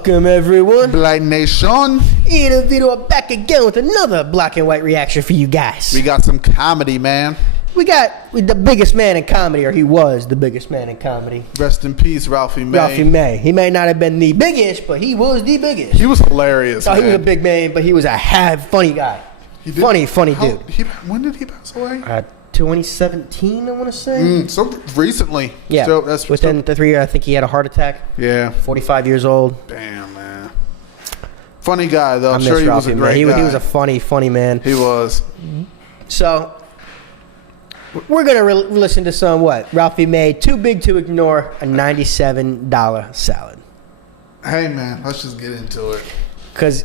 Welcome, everyone. Blite Nation. Ian and Vito are back again with another black and white reaction for you guys. We got some comedy, man. We got the biggest man in comedy, or he was the biggest man in comedy. Rest in peace, Ralphie May. Ralphie May. He may not have been the biggest, but he was the biggest. He was hilarious, So he was a big man, but he was a funny guy. Funny dude. When did he pass away? 2017, I want to say. So recently. Yeah. So that's within the 3 years, I think he had a heart attack. Yeah. 45 years old. Damn, man. Funny guy, though. I'm sure he was Ralphie a great guy. He was a funny man. He was. So we're going to listen to some, Ralphie May, Too Big to Ignore, a $97 salad. Hey, man, let's just get into it. Because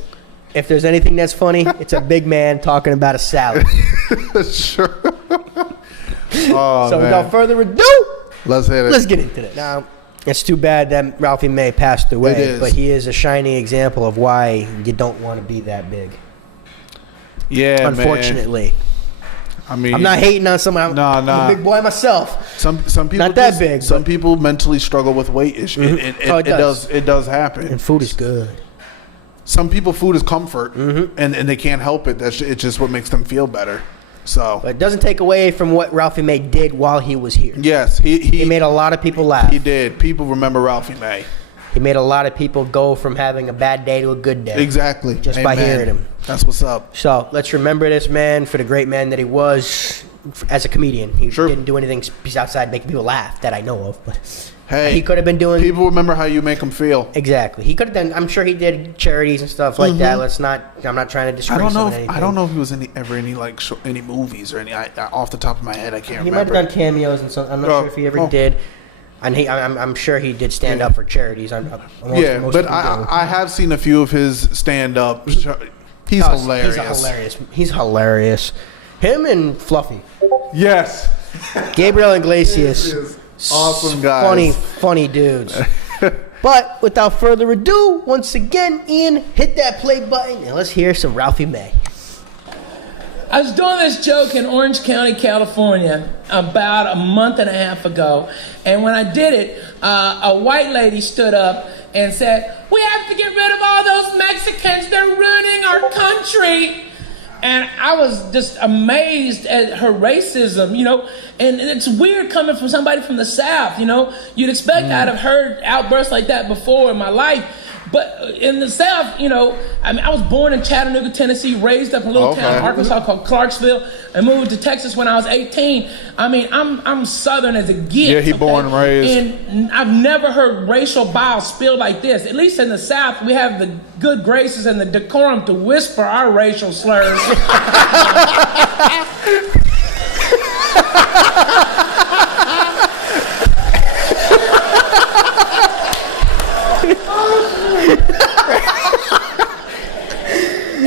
if there's anything that's funny, it's a big man talking about a salad. Sure. Oh, so man. without further ado, let's hit it. Let's get into it. Now, it's too bad that Ralphie May passed away, It is. but he is a shining example of why you don't want to be that big. Yeah, unfortunately. Man. I mean, I'm not hating on someone. I'm a big boy myself. Some people not that big. Some people mentally struggle with weight issues. Mm-hmm. It does happen. And food is good. Some people, food is comfort, and they can't help it. It's just what makes them feel better. So, but it doesn't take away from what Ralphie May did while he was here. Yes, he made a lot of people laugh. He did. People remember Ralphie May. He made a lot of people go from having a bad day to a good day. Exactly. Just by hearing him. That's what's up. So let's remember this man for the great man that he was as a comedian. He didn't do anything outside making people laugh that I know of. But hey, he could have been doing. People remember how you make them feel. Exactly. He could have done. I'm sure he did charities and stuff like that. Let's not. I'm not trying to disgrace him. I don't know if he was ever in any movies or any. Off the top of my head, I can't remember. He might have done cameos and so. I'm not sure if he ever did. And I'm sure he did stand up for charities. But I have seen a few of his stand up. He's hilarious. He's hilarious. Him and Fluffy. Yes. Gabriel Iglesias. Awesome guys. Funny dudes. But without further ado, once again, Ian, hit that play button and let's hear some Ralphie May. I was doing this joke in Orange County, California, about a month and a half ago. And when I did it, a white lady stood up and said, "We have to get rid of all those Mexicans. They're ruining our country." And I was just amazed at her racism, and it's weird coming from somebody from the South, You'd expect I'd have heard outbursts like that before in my life. But in the South, I was born in Chattanooga, Tennessee, raised up in a little town in Arkansas called Clarksville, and moved to Texas when I was 18. I'm Southern as it gets. Yeah, he born and raised. And I've never heard racial bile spilled like this. At least in the South, we have the good graces and the decorum to whisper our racial slurs.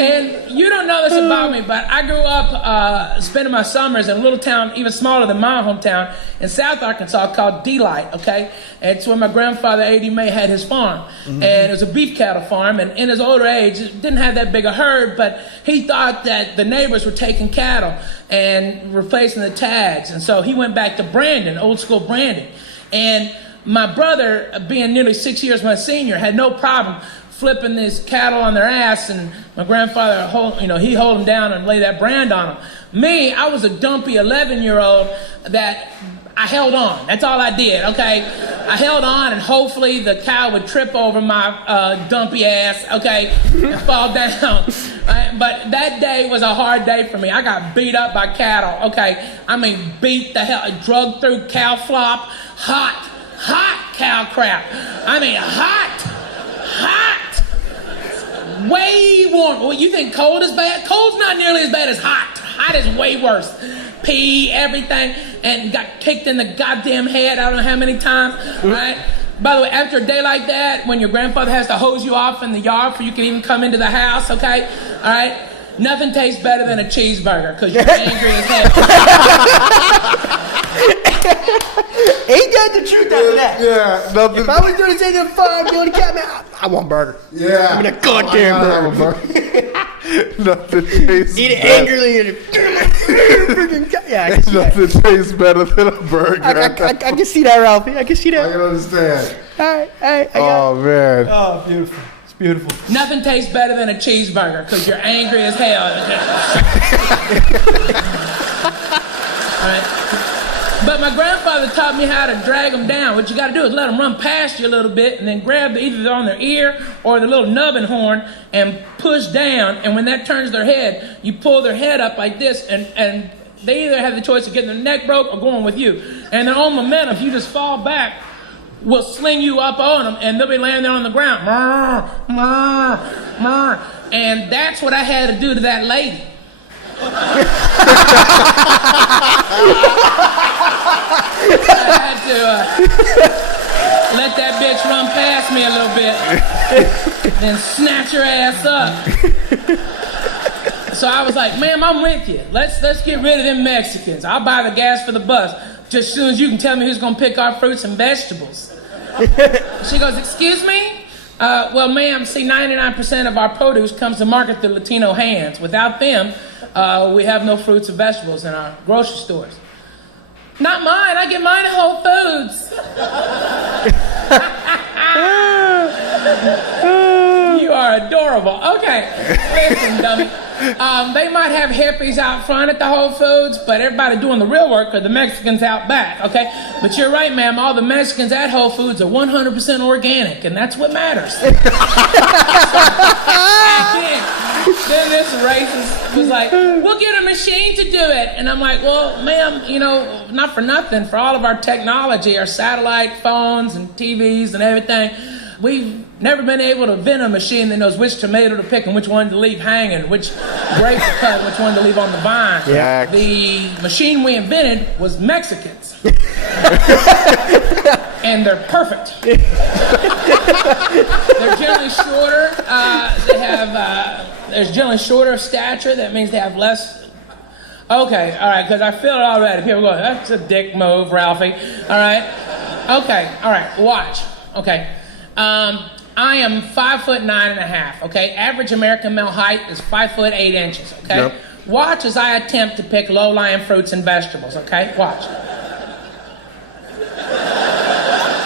And you don't know this about me, but I grew up spending my summers in a little town even smaller than my hometown in South Arkansas called Blite, okay? And it's where my grandfather, A.D. May, had his farm. And it was a beef cattle farm, and in his older age, it didn't have that big a herd, but he thought that the neighbors were taking cattle and replacing the tags. And so he went back to branding, old school branding. And my brother, being nearly 6 years my senior, had no problem flipping these cattle on their ass, and my grandfather, he hold them down and lay that brand on them. Me, I was a dumpy 11-year-old that I held on. That's all I did, okay? I held on, and hopefully the cow would trip over my dumpy ass, okay, and fall down. But that day was a hard day for me. I got beat up by cattle, okay? Beat the hell, drugged through cow flop, hot cow crap. Hot. Way warm. Well, you think cold is bad? Cold's not nearly as bad as hot. Hot is way worse. Pee, everything, and got kicked in the goddamn head I don't know how many times, right? By the way, after a day like that, when your grandfather has to hose you off in the yard before you can even come into the house, okay? All right? Nothing tastes better than a cheeseburger because you're angry as hell. Ain't that the truth after that? Yeah, nothing. If I was doing this in the farm doing the cat, man, I want burger. Yeah. Give me the goddamn burger. Nothing tastes Eat it better. angrily and yeah, Nothing tastes better than a burger. I can see that, Ralphie. I can see that. I can understand. All right. Oh, man. Oh, beautiful. Beautiful. Nothing tastes better than a cheeseburger because you're angry as hell. All right. But my grandfather taught me how to drag them down. What you got to do is let them run past you a little bit and then grab either on their ear or the little nubbin horn and push down. And when that turns their head, you pull their head up like this and they either have the choice of getting their neck broke or going with you. And their own momentum, if you just fall back, will sling you up on them and they'll be laying there on the ground. And that's what I had to do to that lady. I had to let that bitch run past me a little bit, then snatch her ass up. So I was like, ma'am, I'm with you. Let's get rid of them Mexicans. I'll buy the gas for the bus just as soon as you can tell me who's gonna pick our fruits and vegetables. She goes, excuse me? Well, ma'am, see, 99% of our produce comes to market through Latino hands. Without them, we have no fruits and vegetables in our grocery stores. Not mine. I get mine at Whole Foods. You are adorable. Okay, listen, dummy. They might have hippies out front at the Whole Foods, but everybody doing the real work are the Mexicans out back, okay? But you're right, ma'am. All the Mexicans at Whole Foods are 100% organic, and that's what matters. Then this racist was like, we'll get a machine to do it. And I'm like, well, ma'am, you know, not for nothing. For all of our technology, our satellite phones and TVs and everything, we've never been able to invent a machine that knows which tomato to pick and which one to leave hanging, which grape to cut, which one to leave on the vine. Yeah. The machine we invented was Mexicans. And they're perfect. They're generally shorter. There's generally shorter of stature. That means they have less. Okay, all right, because I feel it already. People go, that's a dick move, Ralphie. All right. Okay, all right, watch. Okay. I am 5'9.5". Okay, average American male height is 5'8". Okay, yep. Watch as I attempt to pick low-lying fruits and vegetables. Okay, watch.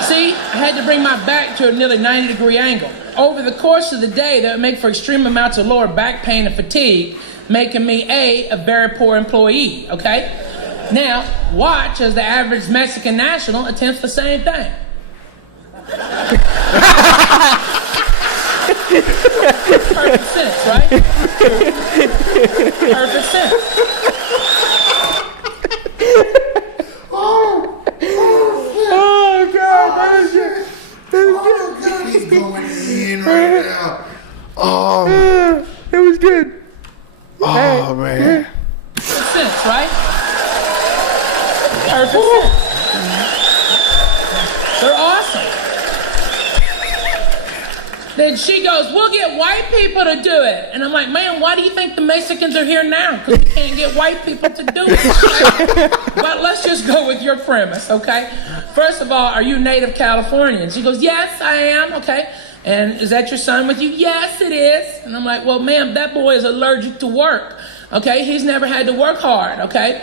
See, I had to bring my back to a nearly 90-degree angle. Over the course of the day, that would make for extreme amounts of lower back pain and fatigue, making me a very poor employee. Okay, now watch as the average Mexican national attempts the same thing. Perfect sense, right? Perfect sense. Oh God, that is good. Oh God, he's going in right now. Oh, it was good. Oh man. Perfect sense, right? Perfect sense. They're awesome. Then she goes, we'll get white people to do it. And I'm like, man, why do you think the Mexicans are here now? Because we can't get white people to do it. Okay? But let's just go with your premise, okay? First of all, are you native Californian? She goes, yes, I am, okay. And is that your son with you? Yes, it is. And I'm like, well, ma'am, that boy is allergic to work, okay? He's never had to work hard, okay?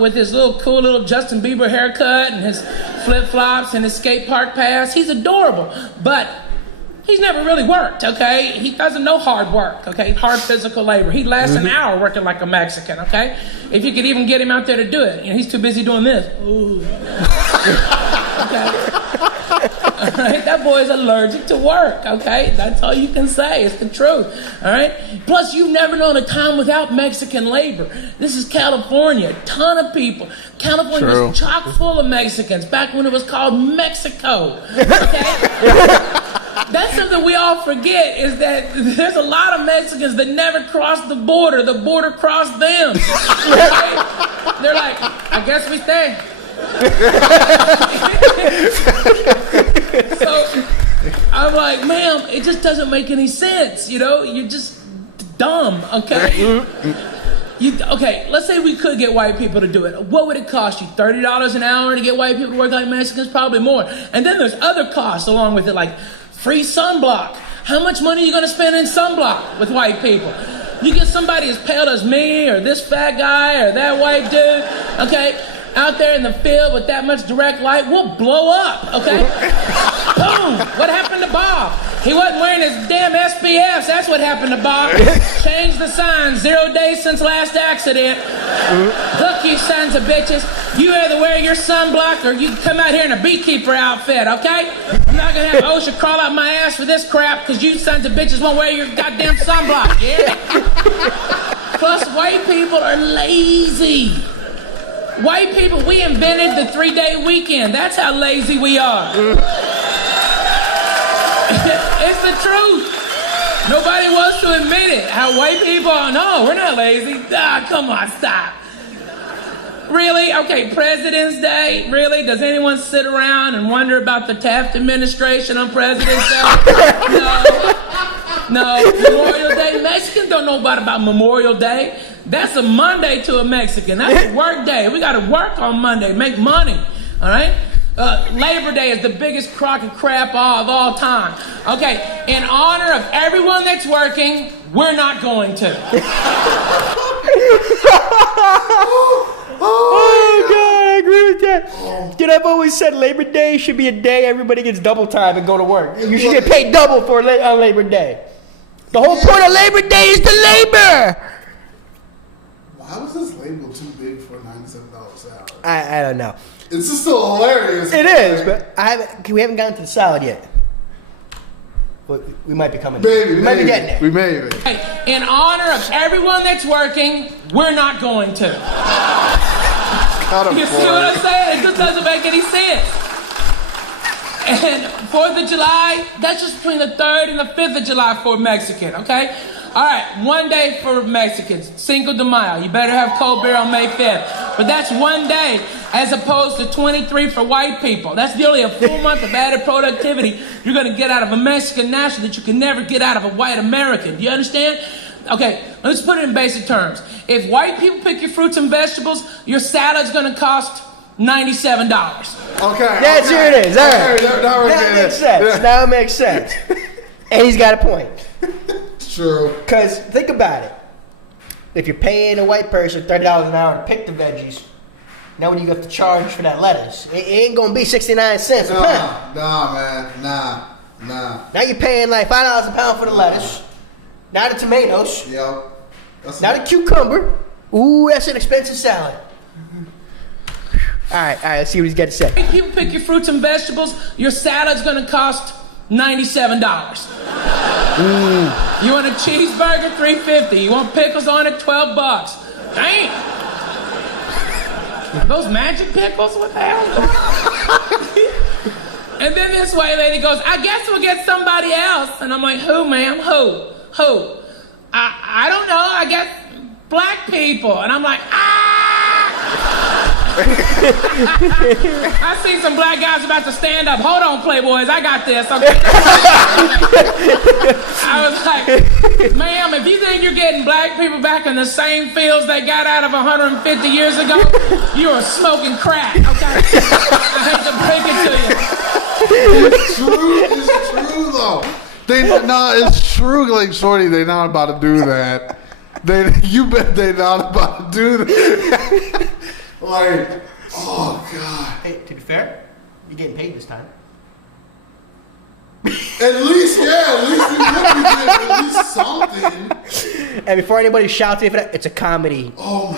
With his cool little Justin Bieber haircut and his flip-flops and his skate park pass. He's adorable, but he's never really worked, okay? He doesn't know hard work, okay? Hard physical labor. He lasts an hour working like a Mexican, okay? If you could even get him out there to do it. You know, he's too busy doing this. Ooh. Okay? All right? That boy's allergic to work, okay? That's all you can say. It's the truth, all right? Plus, you've never known a time without Mexican labor. This is California. A ton of people. California was chock full of Mexicans back when it was called Mexico, okay? That's something we all forget, is that there's a lot of Mexicans that never crossed the border. The border crossed them. Okay? They're like, I guess we stay. So I'm like, ma'am, it just doesn't make any sense. You know, you're just dumb, okay? Okay, let's say we could get white people to do it. What would it cost you? $30 an hour to get white people to work like Mexicans? Probably more. And then there's other costs along with it, like free sunblock. How much money are you going to spend in sunblock with white people? You get somebody as pale as me or this fat guy or that white dude, okay, out there in the field with that much direct light, we'll blow up, okay? Boom! What happened to Bob? He wasn't wearing his damn SPFs. That's what happened to Bob. Changed the sign. 0 days since last accident. Look, you sons of bitches. You either wear your sunblock or you come out here in a beekeeper outfit, okay? I'm not gonna have OSHA crawl out my ass for this crap because you sons of bitches won't wear your goddamn sunblock, yeah? Plus, white people are lazy. White people, we invented the 3-day weekend. That's how lazy we are. It's the truth. Nobody wants to admit it. How white people are, no, we're not lazy. Ah, come on, stop. Really? Okay, President's Day? Really? Does anyone sit around and wonder about the Taft administration on President's Day? No. Memorial Day? Mexicans don't know about Memorial Day. That's a Monday to a Mexican. That's a work day. We got to work on Monday, make money, all right? Labor Day is the biggest crock of crap of all time. Okay, in honor of everyone that's working, we're not going to. Oh, God, I agree with that. Dude, I've always said Labor Day should be a day everybody gets double time and go to work. You should get paid double for on Labor Day. The whole point of Labor Day is the labor. Why was this label too big for a $97 salad? I don't know. It's just so hilarious. It is, but we haven't gotten to the salad yet. But we might be coming. We might be getting there. We may be. Hey, in honor of everyone that's working, we're not going to. You see what I'm saying? It just doesn't make any sense. And 4th of July, that's just between the 3rd and the 5th of July for a Mexican, okay? All right, one day for Mexicans, Cinco de Mayo. You better have cold beer on May 5th. But that's one day as opposed to 23 for white people. That's nearly a full month of added productivity you're going to get out of a Mexican national that you can never get out of a white American. Do you understand? Okay, let's put it in basic terms. If white people pick your fruits and vegetables, your salad's going to cost $97. Okay. That's here it is. All right. Now it makes sense. Now it makes sense. And he's got a point. True. Because think about it. If you're paying a white person $30 an hour to pick the veggies, now what do you have to charge for that lettuce? It ain't going to be 69 cents a pound. Nah, man. Nah. Now you're paying like $5 a pound for the lettuce. Now the tomatoes. Yeah. Now the cucumber. Ooh, that's an expensive salad. All right, let's see what he's got to say. If people pick your fruits and vegetables, your salad's going to cost $97. You want a cheeseburger, $3.50. You want pickles on it, $12. Dang. Those magic pickles? What the hell? And then this white lady goes, I guess we'll get somebody else. And I'm like, who, ma'am? Who? I don't know. I guess black people. And I'm like, I see some black guys about to stand up. Hold on, Playboys. I got this. Okay. I was like, ma'am, if you think you're getting black people back in the same fields they got out of 150 years ago, you are smoking crack, okay? I hate to break it to you. It's true though. It's true, like Shorty, they're not about to do that. You bet they're not about to do that. Like, oh God. Hey, to be fair, you're getting paid this time. At least we would be getting at least something. And before anybody shouts at it, it's a comedy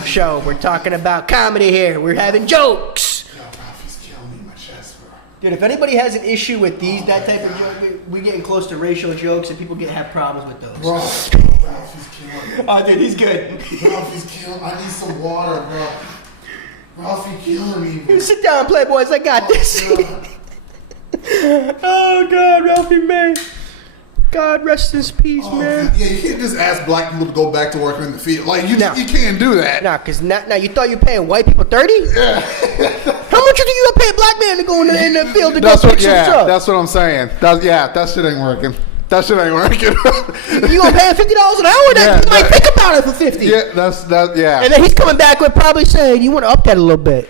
show. We're talking about comedy here. We're having jokes. Yo, Ralphie's killing me in my chest, bro. Dude, if anybody has an issue with that type of joke, we're getting close to racial jokes and people have problems with those. Bro, Ralphie's killing me. Oh, dude, he's good. Ralphie's killing me. I need some water, bro. Ralphie killing me, bro. You sit down, Playboys. I got this. Oh, God, Ralphie May. God rest his peace, man. Yeah, you can't just ask black people to go back to working in the field. Like, you can't do that. Nah, because now you thought you were paying white people 30? Yeah. How much you think you gonna pay a black man to go in the field to go fix some stuff? That's what I'm saying. That shit ain't working. That shit ain't working. You gonna pay him $50 an hour? You might think about it for 50. Yeah, yeah. And then he's coming back with probably saying, you want to up that a little bit.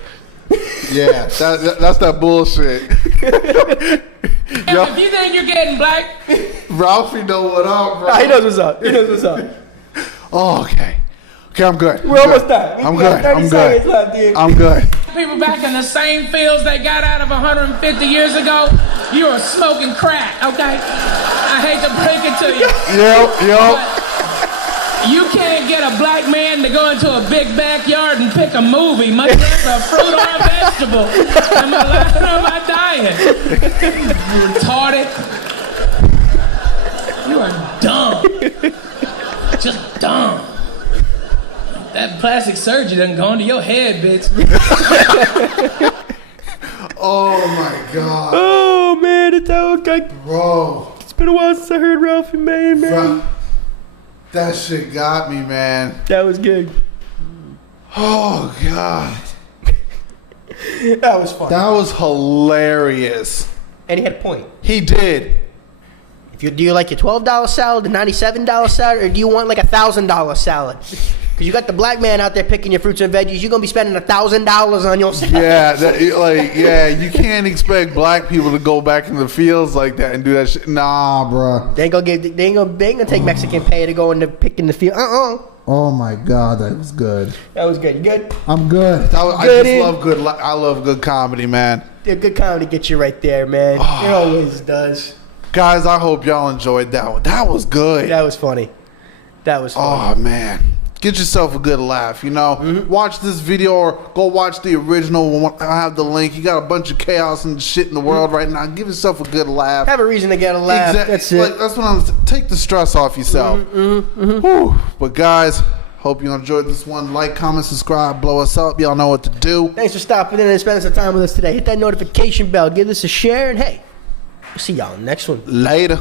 Yeah, that's that bullshit. If you think you're getting black, Ralphie know what up, bro. Nah, he knows what's up. Oh, okay. Okay, I'm good. We're almost done. I'm good. I'm good. people back in the same fields they got out of 150 years ago, you are smoking crack, okay? I hate to break it to you. Yo. You can't get a black man to go into a big backyard and pick a movie, much less a fruit or a vegetable. Am I dying? You retarded. You are dumb. Just dumb. That plastic surgery done gone to your head, bitch. Oh my God. Oh man, Bro. it's been a while since I heard Ralphie May, man. That shit got me, man. That was good. Oh God. That was fun. That was hilarious. And he had a point. He did. Do you like your $12 salad, the $97 salad, or do you want like $1,000 salad? Because you got the black man out there picking your fruits and veggies. You're gonna be spending $1,000 on your salad. Yeah, you can't expect black people to go back in the fields like that and do that shit. Nah, bro. They ain't gonna take Mexican pay to go into picking the field. Oh my God, that was good. That was good. You good? I'm good. I love good comedy, man. Yeah, good comedy gets you right there, man. It always does. Guys, I hope y'all enjoyed that one. That was good. That was funny. Oh man. Get yourself a good laugh, you know. Watch this video or go watch the original. I have the link. You got a bunch of chaos and shit in the world right now. Give yourself a good laugh. Have a reason to get a laugh. That's it. Like, that's what I'm saying. Take the stress off yourself. Whew. But guys, hope you enjoyed this one. Like, comment, subscribe, blow us up. Y'all know what to do. Thanks for stopping in and spending some time with us today. Hit that notification bell. Give this a share. And hey, we'll see y'all in the next one. Later.